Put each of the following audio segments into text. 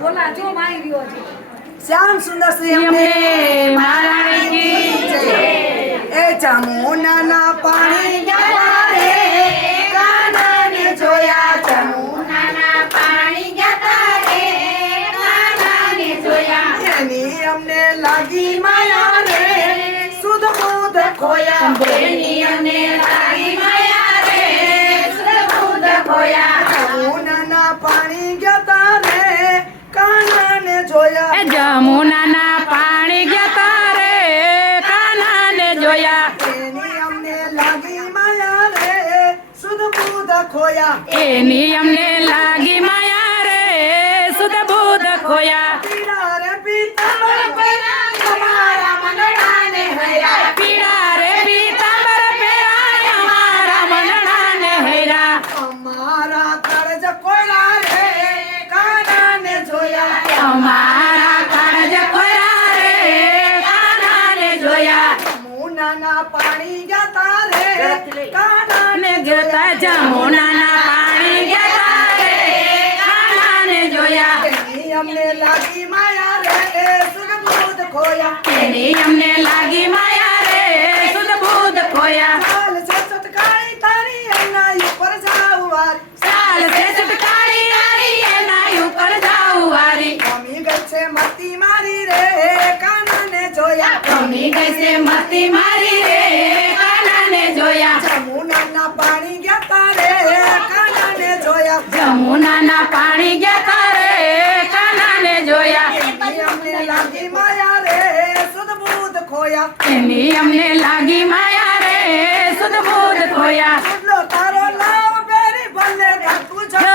બોલા જો માઈ રહ્યો છે. શ્યામ સુંદર શ્રી અમને મહારાણી એ જય. એ જમુનાના પાણી ગયા રે કાનાને જોયા જમુનાના પાણી ગયા રે કાનાને જોયા. એની અમને લાગી માયા રે સુધ બુધ ખોયા. એની અમને. લાગી જમુનાના પાણી ગયા રે કાનાને જોયા. એની અમને લાગી જમુનાના પાણી ગયા રે કાનાને જોયા. એની અમને લાગી માયા રે સુરબુદ ખોયા. એની અમને લાગી માયા રે બુધ ખોયા. છે તારી એના ઉપર જાવ વાર. સાલ છે ચટકારી નારી એના ઉપર જાવ વારી. મમ્મી ગઈ છે મતી મારી રે કાનાને જોયા. ગમી ગઈ છે મસ્તી મારી રે કાનાને જોયા. જમુનાના પાણી એની અમને લાગી માયા રે સુધ બુધ ખોયા. તારો લાવ પેરી ભલે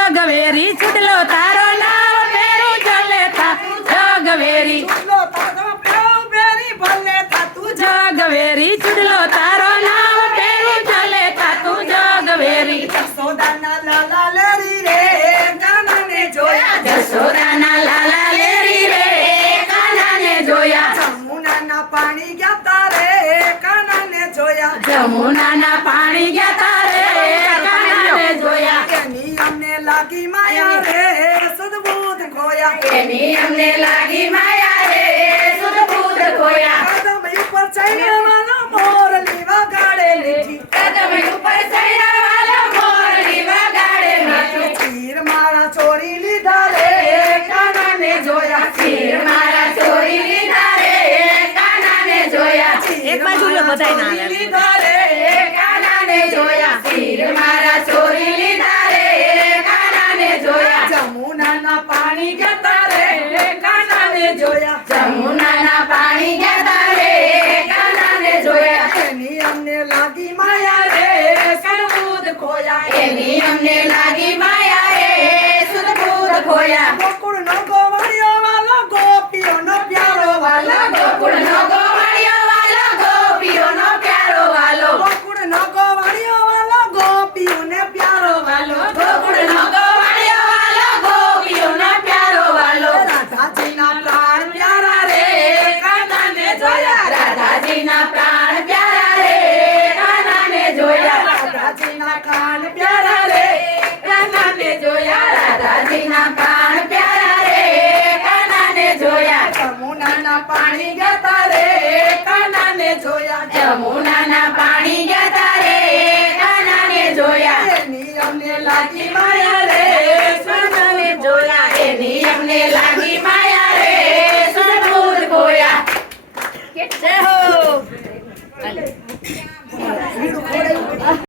જગવેરી ચૂડલો તારો લાવ પેરું જલે જગવેરી જગવેરી ચૂડલો તારો જમુનાના પાણી ગયા તારે જોયા. અમને લાગી માયા રે સદબુદ્ધ ખોયા. એની અમને લાગી માયા રે સુધ ખોયા. કદમ ઉપર ચડ્યા વાલો મોર લેવા ગાડે લીધી. કદમ ઉપર ચડ્યા વાલો લેવા ગાડે મીઠું. તીર મારા ચોરી લીધા રે કાનાને જોયા. તીર મારા એક ના ચોરી લીધા રે કાનાને જોયા. તીર મારા ચોરી લીધા રે કાનાને જોયા. જમુનાના પાણી જતા રે કાનાને જોયા. જમુનાના પાણી જતા રે કાનાને જોયા. એની અમને લાગી માયા રે સદબુદ્ધ ખોયા. એની અમને લાગી માયા રે સુધ ખોયા. કાન પ્યારા રે કાનાને જોયા રાધાજીના કાન પ્યારા રે, કાનાને જોયા જમુનાના પાણી ગતા રે, કાનાને જોયા જમુનાના પાણી